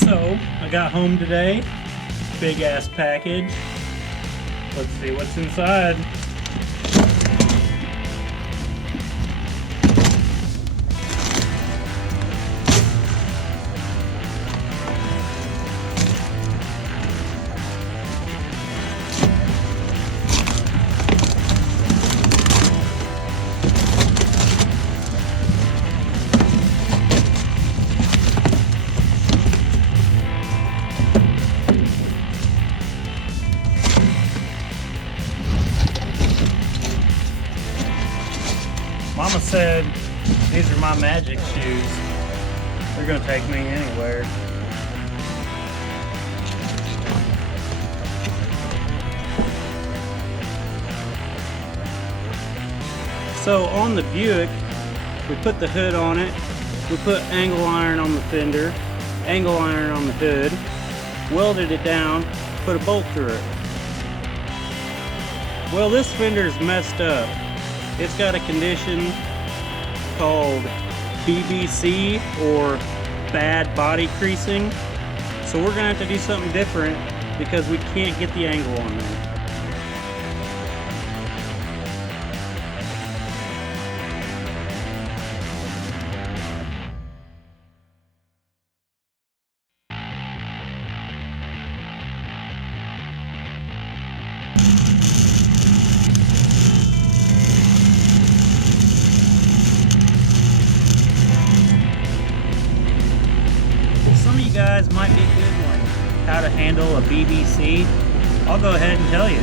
So, I got home today, big ass package. Let's see what's inside. Mama said these are my magic shoes. They're gonna take me anywhere. So on the Buick, we put the hood on it, we put angle iron on the fender, angle iron on the hood, welded it down, put a bolt through it. Well, this fender's messed up. It's got a condition called B.B.C. or bad body creasing. So we're gonna have to do something different because we can't get the angle on there. Some of you guys might be Googling how to handle a B.B.C. I'll go ahead and tell you.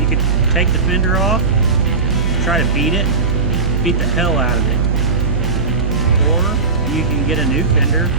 You could take the fender off, try to beat the hell out of it. Or you can get a new fender,